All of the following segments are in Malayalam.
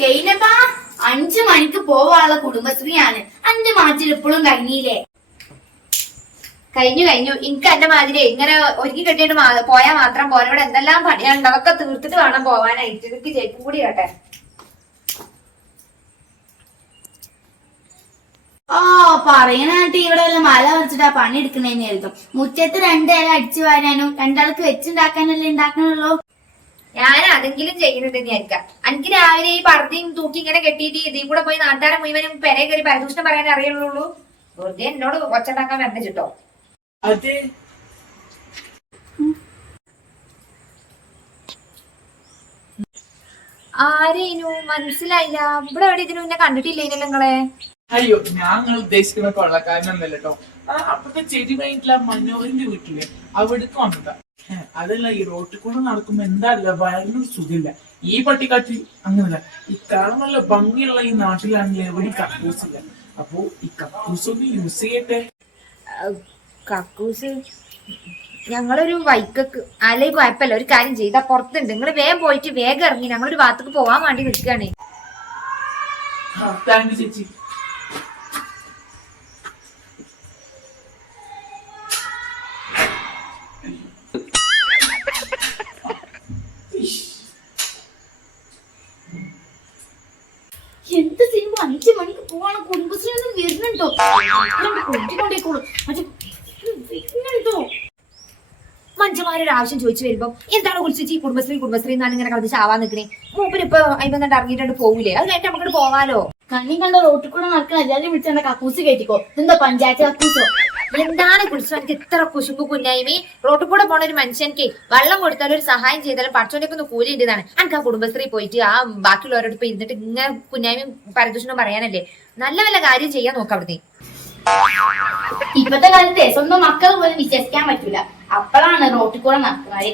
കഴിഞ്ഞപ്പാ അഞ്ചു മണിക്ക് പോവാനുള്ള കുടുംബശ്രീയാണ്. അഞ്ചു മാറ്റിൽ ഇപ്പോഴും കഴിഞ്ഞില്ലേ? കഴിഞ്ഞു കഴിഞ്ഞു. എനിക്ക് എന്റെ മാതിരി ഇങ്ങനെ ഒരുക്കി കെട്ടിയിട്ട് പോയാൽ മാത്രം പോരാ. ഇവിടെ എന്തെല്ലാം പണിയുണ്ട്? അതൊക്കെ തീർത്തിട്ട് വേണം പോവാനായിട്ട്. എനിക്ക് ചേക്കും കൂടി കേട്ടെ. ഓ പറയണാട്ടി ഇവിടെ വല്ല മല വെച്ചിട്ടാ പണി എടുക്കണേന്നായിരിക്കും മുറ്റത്ത് രണ്ടേല അടിച്ചു വാരാനും രണ്ടാൾക്ക് വെച്ചുണ്ടാക്കാനല്ലേ ഉണ്ടാക്കണുള്ളൂ. ഞാൻ അതെങ്കിലും ചെയ്യുന്നുണ്ട് വിചാരിക്കാം എനിക്ക് രാവിലെ ഈ പറത്തിയും തൂക്കി ഇങ്ങനെ കെട്ടിയിട്ട് ഇതിൽ കൂടെ പോയി നാട്ടുകാരെ മുഴുവനും പെരെ കയറി പരദൂഷണം പറയാൻ അറിയുള്ളൂ. വെറുതെ എന്നോട് ഒച്ചണ്ടാക്കാൻ വരണ്ട ചിട്ടോ ആരേനു? മനസ്സിലായില്ല. ഇവിടെ എവിടെ ഇതിനു? പിന്നെ കണ്ടിട്ടില്ലേനല്ലോ നിങ്ങളെ? അയ്യോ ഞങ്ങൾ ഉദ്ദേശിക്കുന്ന കൊള്ളക്കാരനല്ലോ അപ്പൊ ചെടി വൈകിട്ടില്ല മനോഹരന്റെ വീട്ടിൽ. അവിടേക്ക് വന്നതാ. അതല്ല ഈ റോട്ടിൽ കൂടെ നടക്കുമ്പോ എന്താ അറിയില്ല വയറിനൊരു സുഖമില്ല. ഈ പട്ടിക്കാട്ടിൽ അങ്ങനല്ല. ഈ കാണുന്ന നല്ല ഭംഗിയുള്ള ഈ നാട്ടിലാണെങ്കിൽ എവിടെ കക്കൂസില്ല. അപ്പോ ഈ കക്കൂസ് ഒന്ന് യൂസ് ചെയ്യട്ടെ. കക്കൂസ് ഞങ്ങളൊരു വൈക്കക്ക് അല്ലെങ്കിൽ കുഴപ്പമില്ല ഒരു കാര്യം ചെയ്താ പുറത്തുണ്ട്. നിങ്ങൾ വേഗം പോയിട്ട് വേഗം ഇറങ്ങി ഞങ്ങളൊരു ഭാഗത്തേക്ക് പോവാൻ വേണ്ടി നിൽക്കുകയാണ്. താങ്ക് യു ചേച്ചി. പോവാണ് കുടുംബശ്രീ ഒന്നും വരുന്നുണ്ടോ കൊണ്ടേക്കോളൂ മറ്റേ വരുന്നുണ്ടോ? മനുഷ്യന്മാരൊരു ആവശ്യം ചോദിച്ചു വരുമ്പോ എന്താണ് കുറിച്ച് ഈ കുടുംബശ്രീ കുടുംബശ്രീ എന്നാണ് ഇങ്ങനെ കളിച്ച് ആവാൻ നിൽക്കണേ. മൂപ്പര് ഇപ്പൊ അയിമ്പന്നിട്ട് ഇറങ്ങിയിട്ടുണ്ട് പോവില്ലേ അത് കഴിഞ്ഞിട്ട് നമുക്ക് പോവാലോ? കണ്ണി കണ്ട റോട്ടിൽ കൂടെ നടക്കണ വിളിച്ച് എന്നെ കക്കൂസ് കയറ്റിക്കോ. എന്താ പഞ്ചായത്ത് കക്കൂസോ? എന്താണ് കുളിച്ചു എനിക്ക് ഇത്ര കുശുമ്പ് കുഞ്ഞായ്മ. റോട്ടിൽ കൂടെ പോണ ഒരു മനുഷ്യൻക്ക് വെള്ളം കൊടുത്താലും ഒരു സഹായം ചെയ്താലും പഠിച്ചോണ്ടൊക്കെ ഒന്ന് കൂലി ഉണ്ടെന്നാണ്. എനിക്ക് ആ കുടുംബശ്രീ പോയിട്ട് ആ ബാക്കിയുള്ളവരോട് ഇപ്പൊ ഇരുന്നിട്ട് ഇങ്ങനെ കുഞ്ഞായ്മയും പരദൂഷണം പറയാനല്ലേ? നല്ല വല്ല കാര്യം ചെയ്യാൻ നോക്കാം അവിടുന്ന്. ഇപ്പത്തെ കാലത്തെ സ്വന്തം മക്കൾ പോലും വിശ്വസിക്കാൻ പറ്റൂല. അപ്പോഴാണ് റോട്ടിൽ കൂടെ നടക്കുന്നത്.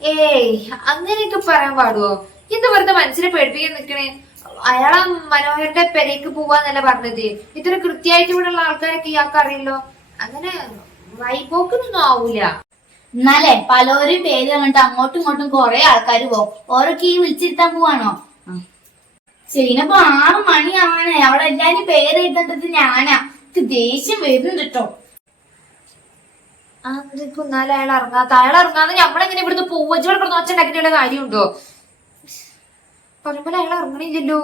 ഏയ് അങ്ങനെയൊക്കെ പറയാൻ പാടുവോ? എന്താ വെറുതെ മനസ്സിനെ പേടിപ്പിക്കാൻ നിക്കണേ അയാളെ മനോഹരന്റെ പെരേക്ക് പോവാന്നല്ല പറഞ്ഞത്. ഇത്ര കൃത്യമായിട്ട് ഇവിടെ ഉള്ള ആൾക്കാരൊക്കെ ഇയാൾക്ക് അറിയല്ലോ. അങ്ങനെ വൈബോക്കിനൊന്നും ആവൂല. എന്നാലേ പലരും പേര് കണ്ടിട്ട് അങ്ങോട്ടും ഇങ്ങോട്ടും കൊറേ ആൾക്കാർ പോകും ഓരൊക്കെ ഈ വിളിച്ചിരുത്താൻ പോവാണോ? ശരിനപ്പോ ആറ് മണിയാണ്. അവിടെ എല്ലാരും പേര് എഴുതേണ്ടത് ഞാനാ. ദേഷ്യം വരുന്നുണ്ട് കേട്ടോ കുന്നാലും അയാൾ ഇറങ്ങാത്ത അയാൾ ഇറങ്ങാതെ നമ്മളെങ്ങനെ ഇവിടുന്ന് പൂവച്ചോടെ ഇവിടെ ഒച്ചുണ്ടാക്കിയിട്ടുള്ള കാര്യമുണ്ടോ? പറയുമ്പോൾ അയാൾ ഇറങ്ങണില്ലല്ലോ.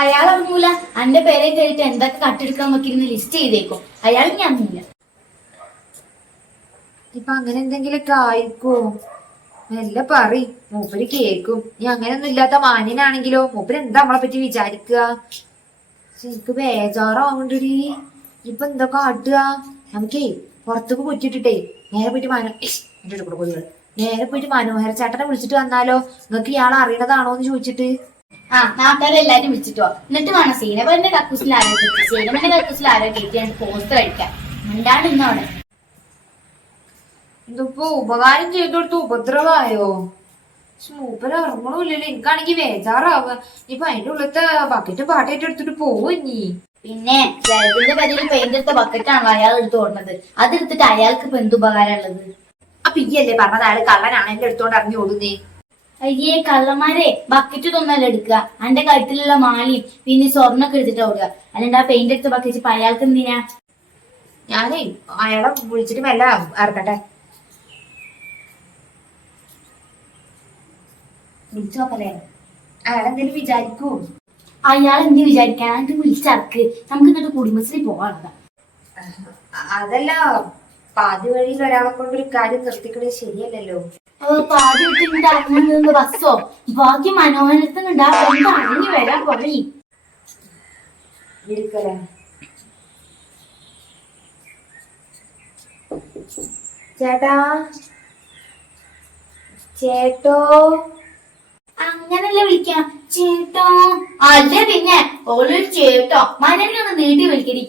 അയാൾ ഇറങ്ങൂല. എന്റെ പേരെ കേട്ട് എന്തൊക്കെ കട്ടെടുക്കാൻ നോക്കിയിരുന്ന് ലിസ്റ്റ് ചെയ്തേക്കും. അയാൾ ഞാൻ ഇപ്പൊ അങ്ങനെ എന്തെങ്കിലുമൊക്കെ ആയിരിക്കോ മെല്ലെ പറി മൂപ്പര് കേക്കും നീ അങ്ങനെയൊന്നും ഇല്ലാത്ത മാന്യനാണെങ്കിലോ? മൂപ്പര് എന്താ നമ്മളെ പറ്റി വിചാരിക്കുക? എനിക്ക് ബേജാറാവുണ്ടടി. ഇപ്പൊ എന്താ കാട്ടുക? നമുക്കേ പുറത്തേക്ക് പൊറ്റിട്ടിട്ടേ നേരെ പോയിട്ട് മനോ എന്റെ കൂടെ കൊതുകൾ നേരെ പോയിട്ട് മനോഹര ചേട്ടനെ വിളിച്ചിട്ട് വന്നാലോ? നിങ്ങക്ക് ഇയാൾ അറിയണതാണോ എന്ന് ചോദിച്ചിട്ട്. ആ നാട്ടുകാരെല്ലാരും വിളിച്ചിട്ടോ എന്നിട്ട് വേണം. സീനപ്പന്റെ കക്കൂസിൽ ആരോ സീനപ്പന്റെ കക്കൂസിൽ ആരോ കയറ്റി. പോസ്റ്റർ അടിക്കാൻ മിണ്ടാണ്ട് ഇന്നവിടെ ഇതിപ്പോ ഉപകാരം ചെയ്തു കൊടുത്ത് ഉപദ്രവായോ മൂപ്പര് ഇറങ്ങണില്ലല്ലോ എനിക്കാണെങ്കി വേജാറാവ. ഇപ്പൊ അതിന്റെ ഉള്ളത്തെ ബക്കറ്റ് പാട്ടായിട്ട് എടുത്തിട്ട് പോവും ഇനി? പിന്നെ ചേട്ടന്റെ പേരിൽ പെയിന്റ് എടുത്ത ബക്കറ്റാണല്ലോ അയാൾ എടുത്തു ഓടുന്നത്. അതെടുത്തിട്ട് അയാൾക്ക് ഇപ്പൊ എന്ത് ഉപകാരം ഉള്ളത്? അപ്പൊ ഈ അല്ലേ പറഞ്ഞത്. അയാൾ കള്ളനാണ് എന്റെ അടുത്തോണ്ട് ഇറങ്ങി ഓടുന്നേ. അയ്യേ കള്ളന്മാരെ ബക്കറ്റ് തൊന്നല്ല എടുക്കുക. അന്റെ കഴുത്തിലുള്ള മാലയും പിന്നെ സ്വർണൊക്കെ എടുത്തിട്ട് ഓടുക. അല്ലാണ്ട് ആ പെയിന്റ് എടുത്ത ബക്കറ്റ് ഇപ്പൊ അയാൾക്ക് എന്തിനാ? ഞാനേ അയാളെ വിളിച്ചിട്ട് മെല്ലെ ഇറക്കട്ടെ വിളിച്ചു നോക്കലേ അയാളെന്തേലും വിചാരിക്കൂ? അയാൾ എന്ത് വിചാരിക്കാൻ വിളിച്ചർക്ക് നമുക്ക് എന്നിട്ട് കുടുംബശ്രീ പോകാനുള്ളതാ അതല്ല പാതി വഴിയിൽ ഒരാളെ കൊണ്ട് ഒരു കാര്യം നിർത്തിക്കണേ ശരിയല്ലല്ലോ. പാതി വിട്ടിട്ട് ഇറങ്ങുന്നത് ബസ്സോ? ബാക്കി മനോഹരത്തിനുണ്ട്. ആ ബന്ധം അണിഞ്ഞു വരാൻ പറയും ചേട്ടാ? ചേട്ടോ? അങ്ങനല്ലേ വിളിക്കാം? ചേട്ടോ? അല്ല പിന്നെ ഓളൊരു ചേട്ടോ. മനനൊന്ന് നീട്ടി വിളിക്കടി.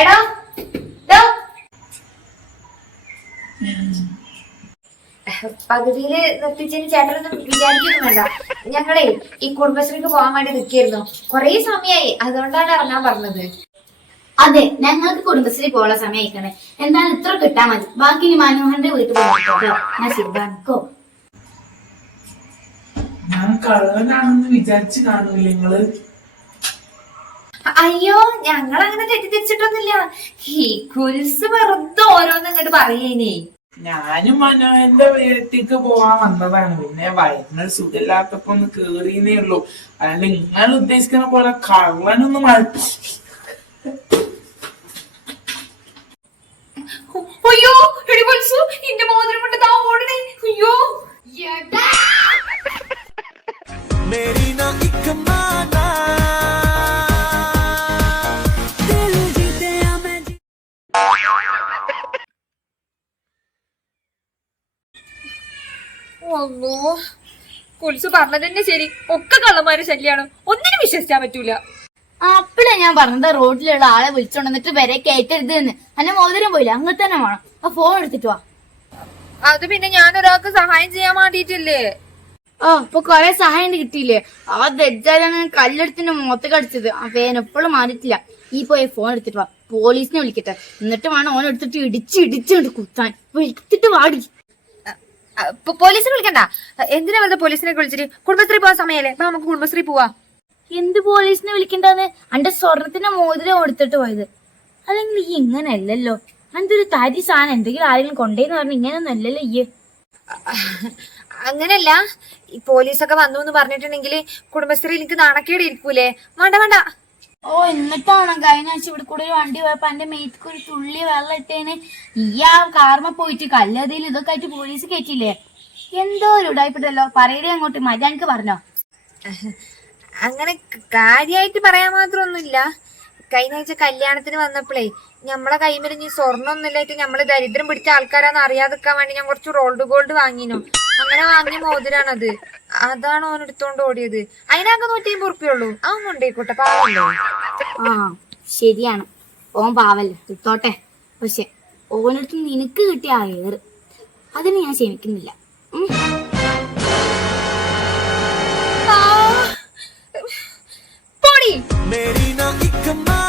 എടാ. പകുതിയിൽ നിർത്തിച്ചതിന് ചേട്ടനൊന്നും വിചാരിക്കുന്നുണ്ട ഞങ്ങളെ ഈ കുടുംബശ്രീക്ക് പോകാൻ വേണ്ടി നിൽക്കായിരുന്നു കൊറേ സമയമായി അതുകൊണ്ടാണ് ഇറങ്ങാൻ പറഞ്ഞത്. അതെ ഞങ്ങൾക്ക് കുടുംബശ്രീ പോകാനുള്ള സമയം അയക്കണേ എന്താണ് ഇത്ര കിട്ടാൻ മതി. ബാക്കി മനോഹരന്റെ വീട്ടിൽ പോകാം ഞാൻ സിദ്ധാന്തോ ഞാൻ കള്ളനാണെന്ന് വിചാരിച്ച് കാണൂല നിങ്ങൾ? അയ്യോ ഞങ്ങൾ അങ്ങനെ തെറ്റിദ്ധരിച്ചിട്ടൊന്നുമില്ല. ഈ കുരിസ് വെറുതെ ഓരോന്ന് ഇങ്ങോട്ട് പറയേനേ. ഞാനും മനോഹരന്റെ വീട്ടിലേക്ക് പോവാൻ വന്നതാണ്. പിന്നെ വയറിന് സുഖമില്ലാത്തപ്പോ ഒന്ന് കേറിയേ ഉള്ളൂ. അല്ലാണ്ട് നിങ്ങൾ ഉദ്ദേശിക്കുന്ന പോലെ കള്ളനൊന്നും ഒന്നോ കുൽസു പറഞ്ഞത് തന്നെ ശരി. ഒക്കെ കള്ളന്മാരെ ശല്യാണ്. ഒന്നിനും വിശ്വസിക്കാൻ പറ്റൂല. അപ്പഴാ ഞാൻ പറഞ്ഞത് റോഡിലുള്ള ആളെ വിളിച്ചോണ്ടെന്നിട്ട് വരെ കയറ്റരുത് എന്ന് അന്നെ മോതിരം പോയില്ല? അങ്ങനെ തന്നെ വേണം. ആ ഫോൺ എടുത്തിട്ട് വാ. അത് പിന്നെ ഞാൻ ഒരാൾക്ക് സഹായം ചെയ്യാൻ വേണ്ടിട്ടില്ലേ ആ ഇപ്പൊ കൊറേ സഹായം കിട്ടിയില്ലേ? ആ ദജ്ജാലാണ് കല്ലെടുത്തിന്റെ മുഖത്ത് കടിച്ചത് ആ പേന എപ്പോഴും മാറിയിട്ടില്ല. ഈ പോയി ഫോൺ എടുത്തിട്ട് വാ. പോലീസിനെ വിളിക്കട്ടെ. എന്നിട്ട് വേണം ഓൻ എടുത്തിട്ട് ഇടിച്ച് ഇടിച്ചുകൊണ്ട് കുത്താൻ. വിളിച്ചിട്ട് വാടി. പോലീസിനെ വിളിക്കണ്ട. എന്തിനാ വെറുതെ പോലീസിനെ വിളിച്ചിട്ട്? കുടുംബശ്രീ പോവാൻ സമയല്ലേ? അപ്പൊ നമുക്ക് കുടുംബശ്രീ പോവാ. എന്ത് പോലീസിനെ വിളിക്കണ്ടെന്ന്? അന്റെ സ്വർണത്തിന്റെ മോതിരം എടുത്തിട്ട് പോയത്. അല്ലെങ്കിൽ ഈ ഇങ്ങനെയല്ലല്ലോ അന്റെ ഒരു തരി സാധനം? എന്തെങ്കിലും ആരെങ്കിലും കൊണ്ടേന്ന് പറഞ്ഞു ഇങ്ങനെയൊന്നും അല്ലല്ലോ ഈ അങ്ങനല്ല. ഈ പോലീസൊക്കെ വന്നു എന്ന് പറഞ്ഞിട്ടുണ്ടെങ്കിൽ കുടുംബശ്രീ എനിക്ക് നാണക്കേട് ഇരിക്കൂലേ? വേണ്ട വേണ്ട. ഓ എന്നിട്ടാണോ? കഴിഞ്ഞ ആഴ്ച ഇവിടെ കൂടെ ഒരു വണ്ടി പോയപ്പോ എന്റെ മേത്തക്ക് ഒരു തുള്ളി വെള്ളം ഇട്ടേന്. ആ കാർമ പോയിട്ട് കല്ലതയിൽ ഇതൊക്കെ ആയിട്ട് പോലീസ് കയറ്റിയില്ലേ എന്തോ ഒരു ഉടായിപ്പെട്ടല്ലോ പറയടേ അങ്ങോട്ട്. മജാനിക്ക് പറഞ്ഞോ. അങ്ങനെ കാര്യമായിട്ട് പറയാൻ മാത്രമൊന്നുമില്ല കഴിഞ്ഞ ആഴ്ച കല്യാണത്തിന് വന്നപ്പോഴേ നമ്മളെ കൈമരിഞ്ഞ് സ്വർണമൊന്നുമില്ലായിട്ട് നമ്മൾ ദരിദ്രം പിടിച്ച ആൾക്കാരാന്ന് അറിയാതിരിക്കാൻ വേണ്ടി ഞാൻ കുറച്ച് റോൾഡ് ഗോൾഡ് വാങ്ങിനു. അങ്ങനെ വാങ്ങിയ മോതിരാണത്. അതാണ് ഓൻ എടുത്തോണ്ട് ഓടിയത്. അതിനാകെ നൂറ്റി അമ്പത് ഉറുപ്പിയുള്ളൂ. അവൻ കൊണ്ടേക്കോട്ടെ പാവല്ലോ? ആ ശരിയാണ്. ഓൻ പാവല്ലേ? എടുത്തോട്ടെ പക്ഷെ ഓനടുത്ത് നിനക്ക് കിട്ടിയ ആ ഏറ് അതിന് ഞാൻ ക്ഷമിക്കുന്നില്ല. ഉം. പോടി. मेरी